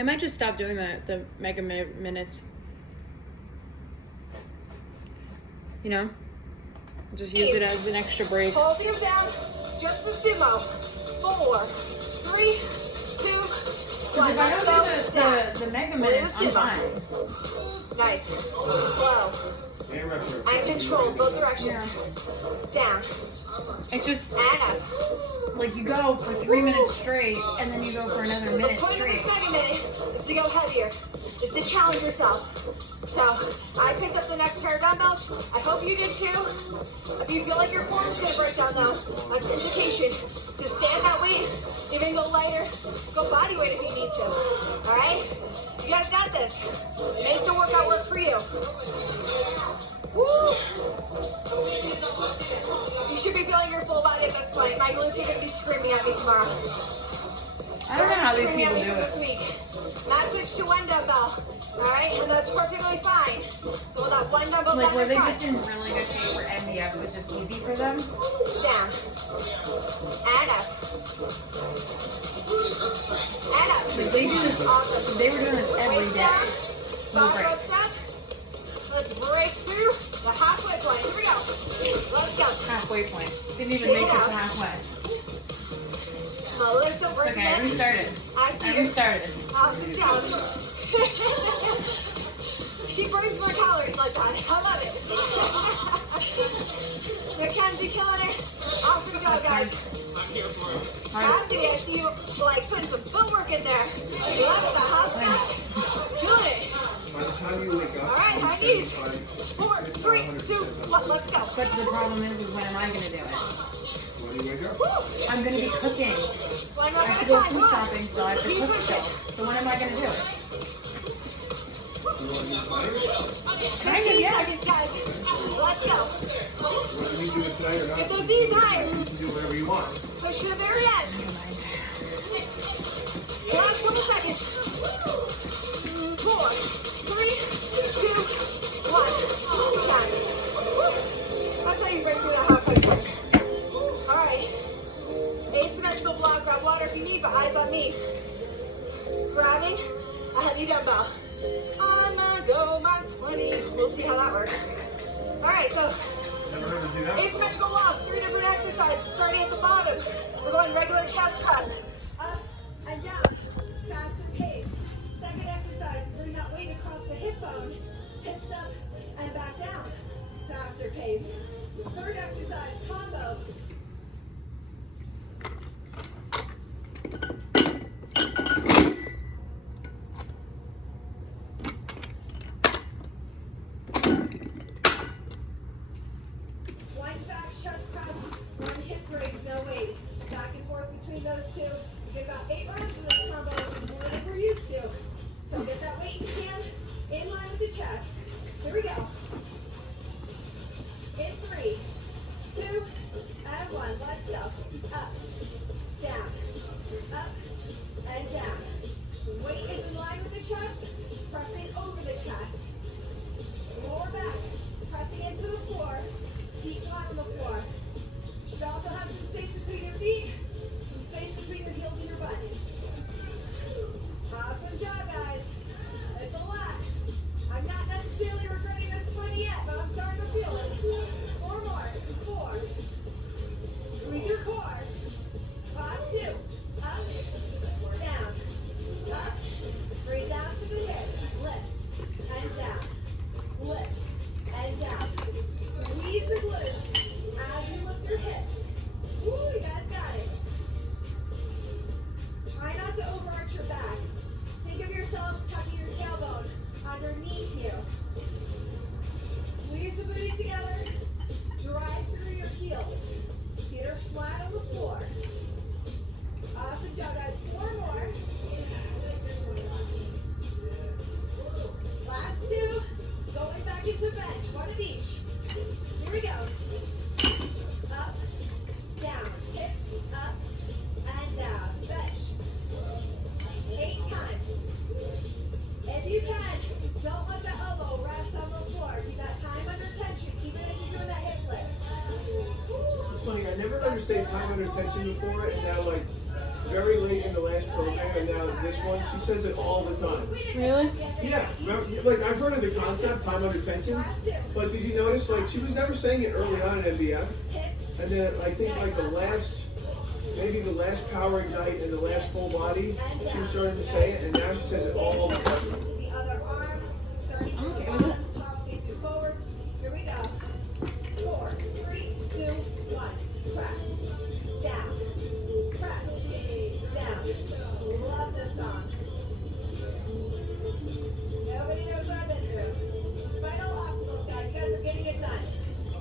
I might just stop doing the mega minutes. You know? Just use it as an extra break. Hold you down. Just for sumo. 4, 3, 2, 1. If I don't do the mega minutes, I'm fine. Nice. Slow. And control both directions. Down. It's just and up. like you go for 3 minutes straight, and then you go for another minute The point straight. of this mega minute is to go heavier. Is to challenge yourself. So I picked up the next pair of dumbbells. I hope you did too. If you feel like your form is going to break down though, that's an indication to stay at that weight, even go lighter, go body weight if you need to. Alright? You guys got this. Make the workout work for you. Woo! You should be feeling your full body at this point. My glutes are going to be screaming at me tomorrow. I don't know how these people do it. This week. Now switch to one dumbbell. Alright? And that's perfectly fine. So with that one dumbbell Like, down were in they front. just in really good shape where MBF was just easy for them? Down. And up. And up. Like, they do this, Awesome. they were doing this every Weights day. down. No Bob break. ropes up. Let's break through the halfway point. Here we go. Let's go. Halfway point. Didn't even make it to halfway. Melissa, It's break okay, I restarted. I restarted. Awesome job. She burns more calories like that. I love it. Mackenzie killing it. Awesome job, guys. Cassidy, I see you like putting some footwork in there. Love it, that hot stuff. Killing it. By the time you wake up, All right, high knees. 4, 3, 2, 1, let's go. But the problem is when am I going to do it? when you wake up, Woo. I'm going to be cooking. One I more have to at a go time. food Come on. shopping, so I have to Keep cook pushing. still. So when am I going to do it? you want to get tired? Kind of, 15 yeah. seconds, guys. Let's go. Whether you do it tonight or not, Get those knees higher. you can do whatever you want. Push to the very end. Last couple seconds. 4, 3, 2, 1. Time. That's how you break through that halfway point. Alright. Asymmetrical block. Grab water if you need, but eyes on me. Grabbing a heavy dumbbell. On the go, my 20. We'll see how that works. Alright, so Never heard of do that? asymmetrical walk, 3 different exercises, starting at the bottom. We're going regular chest press, up and down, fast and pace. Second exercise, bring that weight across the hip bone, hips up and back down, faster pace. Third exercise, combo. One back chest press, one hip raise, no weight. Back and forth between those two. You get about 8 rounds of this combo, more than we're used to. So get that weight in hand, in line with the chest. Here we go. In 3, 2, and 1. Let's go. Up, down, up, and down. Weight is in line with the chest, pressing over the chest. Lower back, pressing into the floor. Feet flat on the floor. You should also have some space between your feet, some space between your heels and your butt. Awesome job, guys. It's a lot. I'm not necessarily regretting this 20 yet, but I'm starting to feel it. 4 more. 4. Squeeze your core. 5, 2. Up, down, up. Bring down to the hip. Lift and down. Lift and down. Squeeze the glutes as you lift your hips. Woo, you guys got it. Try not to overarch your back. Think of yourself tucking your tailbone underneath you. Squeeze the booty together. Drive through your heels. Feet are flat on the floor. Awesome job, guys. 4 more. Last 2. Going back into bench. 1 of each. Here we go. Up, down, hips, up, and down. Bench. 8 times. If you can, don't let the elbow rest on the floor. Keep that time under tension, even if you're doing that hip lift. It's funny, I never understood time under tension before, and now, like, very late in the last program, and now this one, she says it all the time. Really? Yeah, like I've heard of the concept, time under tension, but did you notice, like, she was never saying it early on in MBF, and then I think like maybe the last power ignite and the last full body, she was starting to say it, and now she says it all the time. I'm okay with it. Forward. Here we go. 4, 3, 2, 1. Press. Down. Press. Down. Love this song. Nobody knows what I've been through. Spinal obstacles, guys. You guys are getting it done.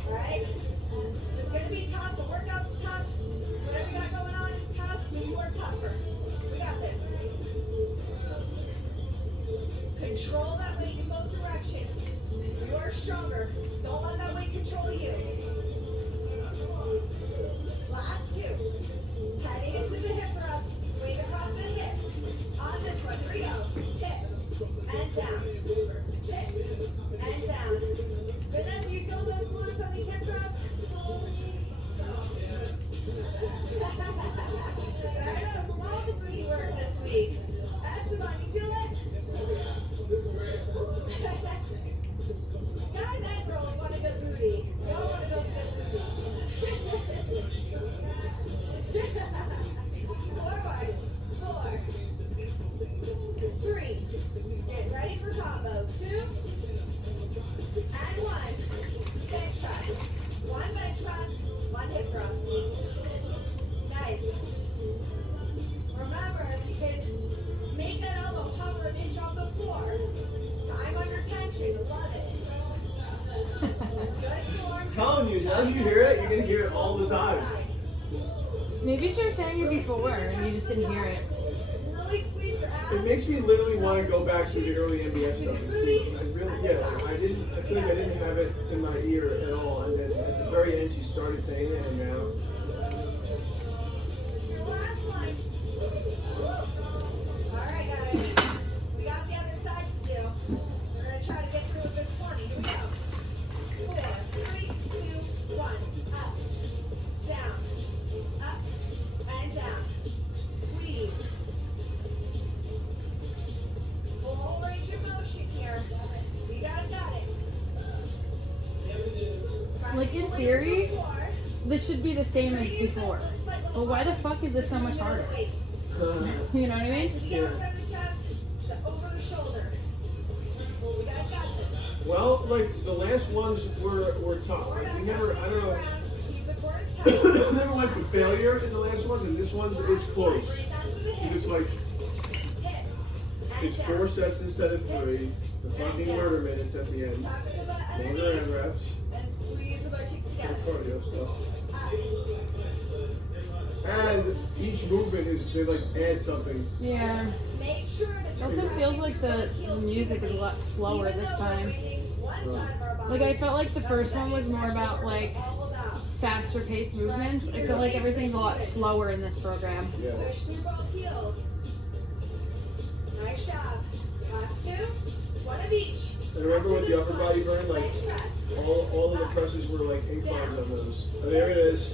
Alright? It's going to be tough. The workout's tough. Whatever you got going on is tough. You are tougher. We got this. Control that weight in both directions. You are stronger. Don't let that weight control you. Last 2. Heading into the hip thrust. Weight across the hip. On this one. Here we go. Tip. And down. Tip. And down. Vanessa, you feel those moves on these hip thrusts? I know. From all the booty work this week. Esteban, you feel it? Guys and girls want to go booty. Y'all want to go good booty. Forward. 4. 3. Get ready for combo. 2. And 1. Bench press. 1 bench press. 1 hip thrust. Nice. Remember, you can make that elbow hover an inch off the floor. Time under tension. Love it. Good form. I'm telling you, now you hear it, you're gonna hear it all the time. Maybe she was saying it before and you just didn't hear it. Really squeeze your abs. It makes me literally want to go back to the early MBF stuff and see. I really, yeah, I feel like I didn't have it in my ear at all, and then at the very end she started saying it, and now. Your last one. Alright guys. We got the other side to do. We're going to try to get through with this 20. Here we go. 4, 3, 2, 1. Up. Down. Up. And down. Squeeze. Full range of motion here. You guys got it. Like, in theory, this should be the same as before. But why the fuck is this so much harder? You know what I mean? Yeah. Over the shoulder. You guys got this. Well, like the last ones were tough. Like, we never, I don't know, never went to failure in the last ones, and this one's is close. It's like it's 4 sets instead of 3. The fucking murder minutes at the end. Longer end reps. And squeeze the butt cheeks And together. cardio stuff. Up. And each movement they like add something. Yeah. Make sure that It also feels like the music is a lot slower this time. Like Like, I felt like the first one was more about, like, faster paced movements. I feel like everything's a lot slower in this program. Yeah. Push through both heels. Nice job. Last 2. 1 of each. And remember with the upper body burn, like Bench press. all of the presses were like inclines on those. Oh, there it is.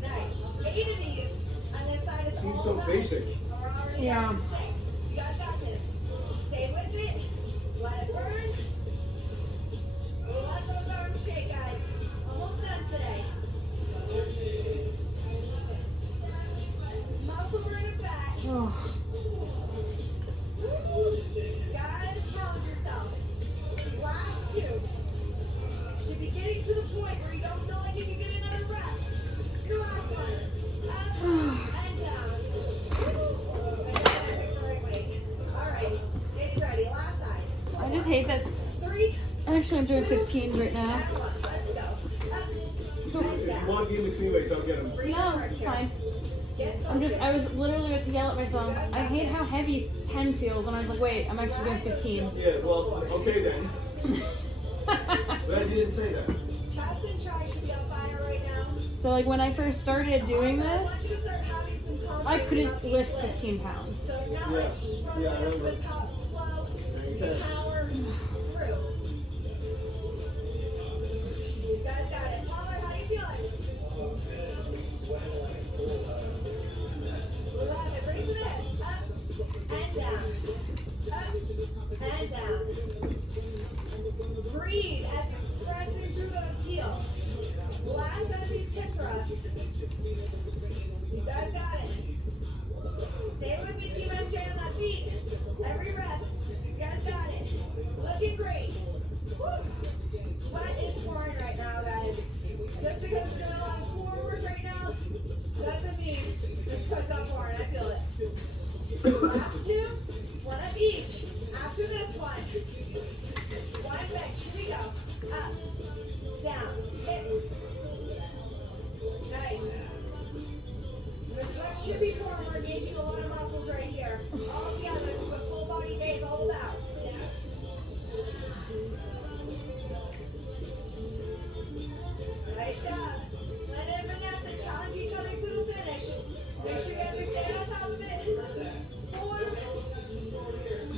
Nice. 8 of these. And this side is Seems all so about. basic. And we're already Yeah. at 6. You guys got this. Stay with it. Let it burn. Let those arms shake, guys. Almost done today. Muscle burning back. Oh. Gotta challenge yourself. Last 2. Should be getting to the point where you don't feel like you can get another rep. Your last one. Up and down. Pick the right way. Alright. Get ready. Last side. I just hate that. 3 Actually, I'm doing 15 right now. and 1. Let's go. Up So, and If you down. want the in-between weights, I'll get them. no, this is fine. Get I was literally about to yell at myself. I hate how heavy 10 feels, and I was like, wait, I'm actually doing 15. Yeah, well, okay then. Glad you didn't say that. Chest and try should be on fire right now. So, like, when I first started doing I this, want you to start having some confidence I about couldn't these lift lifts. 15 pounds. So now Yeah. let's struggle Yeah, I to remember. the top slow. Okay. Power through. You guys got it. Paula, how you feeling? Love it. Bring You guys got it. Stay with me, Team MJ on that beat. Every rep. You guys got it. Looking great. Woo. Sweat is pouring right now, guys. Just because we're doing a lot of core work right now, doesn't mean the sweat's not pouring. I feel it. Last two, one of each. After this one, one bench. Here we go. Up, down, hips. Nice. The sweat should be pouring. We're engaging a lot of muscles right here. All together. This is what full body day is all about. Nice job. Lennon and Vanessa challenge each other to the finish. Make sure you guys are staying on top of it. 4.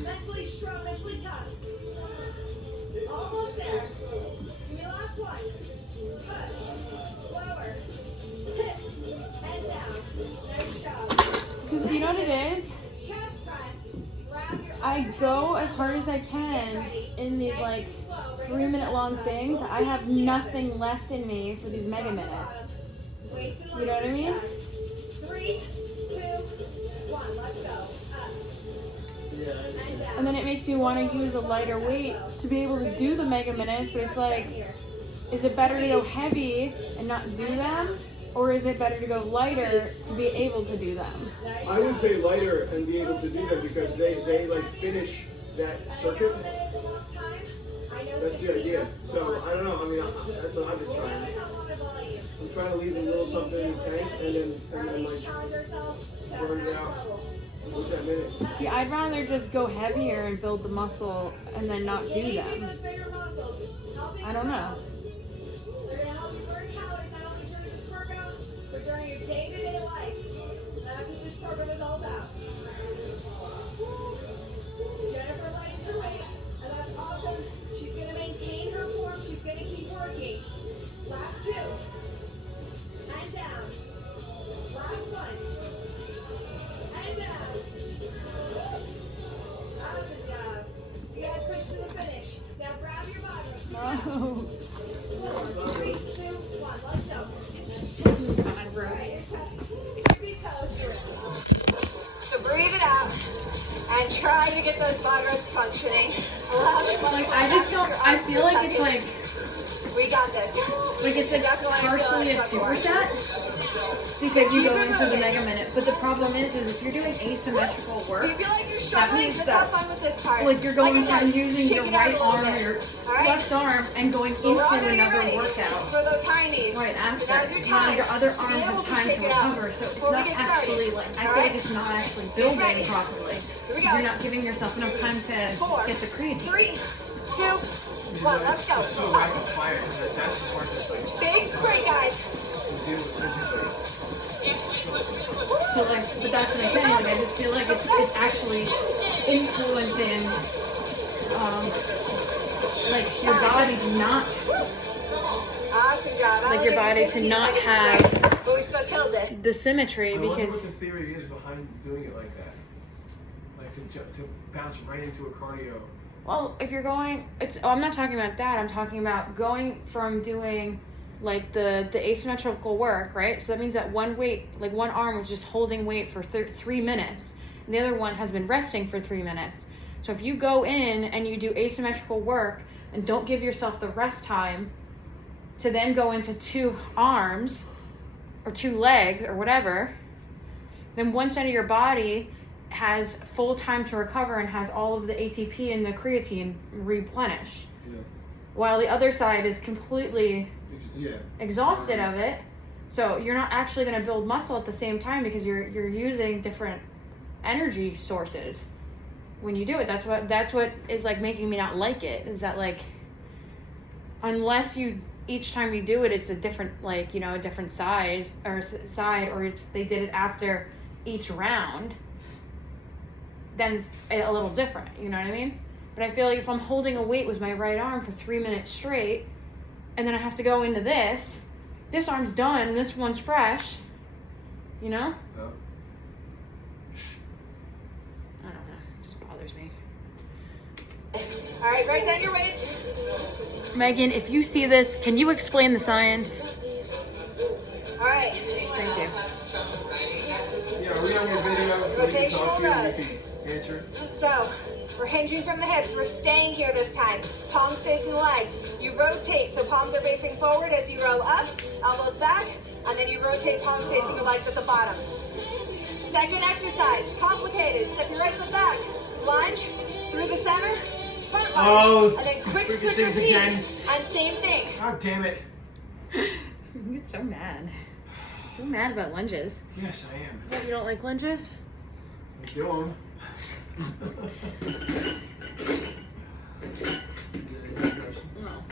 Mentally strong, mentally tough. Almost there. Give me the last one. Push. Lower. Hip. And down. Nice job. Because you know what it is? Chest press. Grab your I go as hard as I can in these like 3-minute long things. I have nothing left in me for these mega minutes. You know what I mean? 3, 2, 1. Let's go. Up. And down. And then it makes me want to use a lighter weight to be able to do the mega minutes, but it's like, is it better to go heavy and not do them? Or is it better to go lighter to be able to do them? I would say lighter and be able to do that because they like finish that circuit. That's the idea. So I don't know. I mean, that's what I've been trying. I'm trying to leave a little something in the tank and then like burn it out with that minute. See, I'd rather just go heavier and build the muscle and then not do them. I don't know. They're gonna help you burn calories not only during this workout, but during your day-to-day life. That's what this program is all about. Jennifer likes her weight, and that's awesome. She's gonna maintain her form. She's gonna keep working. Last 2. And down. Last 1. And down. Awesome job. You guys push to the finish. Now grab your bottom. Oh. 4, 3, 2, 1. Let's go. God, gross. So breathe it out and try to get those quadrants functioning. Like, I just don't, I feel like it's like, We got this. like it's like partially a superset because you go into the mega minute. But the problem is if you're doing asymmetrical Do work, you feel like you're that struggling? means Let's that have fun with this part. like you're going Like I from said, using your shake it out right a little arm or bit. your All right? left arm and going into We're all gonna get another ready workout for those high knees. right after. Now's your Now time your other to arm be able has to time shake to it out recover, so it's before we not get actually started. like, I All feel right? like it's not actually ready. building properly. Here we Because go. you're not giving yourself enough time to 4, get the creatine. 3, 2, 1. Let's go. So rapid fire, that's the part that's like Big sprint, guys. to do physically. So like, but that's what I'm saying. Like, I just feel like it's actually influencing, like your body to not, Awesome job. like your body to not have But we still killed it. the symmetry I wonder because. what the theory is behind doing it like that. Like to bounce right into a cardio. Well, if you're going, I'm not talking about that. I'm talking about going from doing like the asymmetrical work, right? So that means that one weight, like one arm was just holding weight for 3 minutes, and the other one has been resting for 3 minutes. So if you go in and you do asymmetrical work and don't give yourself the rest time to then go into 2 arms or 2 legs or whatever, then one side of your body has full time to recover and has all of the ATP and the creatine replenish, Yeah. while the other side is completely Yeah. exhausted of it. So you're not actually going to build muscle at the same time because you're using different energy sources when you do it. That's what is like making me not like it, is that like unless you each time you do it it's a different, like, you know, a different size or side, or if they did it after each round, then it's a little different, you know what I mean? But I feel like if I'm holding a weight with my right arm for 3 minutes straight, and then I have to go into this arm's done, and this one's fresh, you know? No. I don't know, it just bothers me. All right, write down your weight. Megan, if you see this, can you explain the science? All right. we on your video? So we can talk to you and Rotational you can answer. So, we're hinging from the hips. We're staying here this time. Palms facing the legs. You rotate, so palms are facing forward as you roll up, elbows back, and then you rotate palms facing the legs at the bottom. Second exercise, complicated. Step your right foot back. Lunge through the center, front lunge, and then quick freaking switch your things feet. again. And same thing. God damn it. You get so mad. So mad about lunges. Yes, I am. What, you don't like lunges? I do them. No.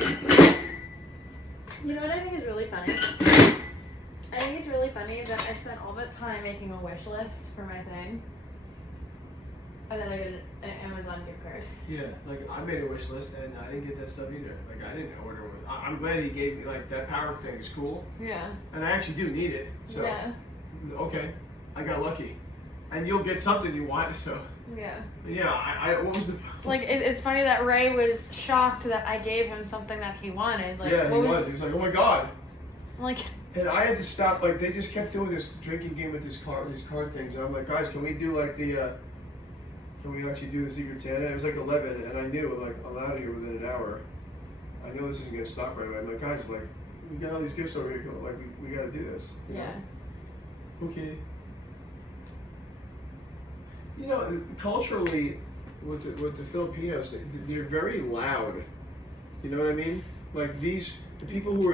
You know what I think is really funny? I think it's really funny that I spent all that time making a wish list for my thing. And then I get an Amazon gift card. Yeah, like I made a wish list and I didn't get that stuff either. Like I didn't order one. I'm glad he gave me, like, that power thing is cool. Yeah. And I actually do need it. So Yeah. okay, I got lucky. And you'll get something you want, so Yeah. yeah, I what was the Like, it's funny that Ray was shocked that I gave him something that he wanted. Like, yeah, he what was. He was like, oh my god. Like, And I had to stop, like, they just kept doing this drinking game with these card things. And I'm like, guys, can we do, like, can we actually do the Secret Santa? It was like 11, and I knew, like, I'm out of here within an hour. I know this isn't going to stop right away. I'm like, guys, like, we got all these gifts over here. Like, we got to do this. You yeah. know? Okay. You know, culturally, with the Filipinos, they're very loud. You know what I mean? Like, the people who are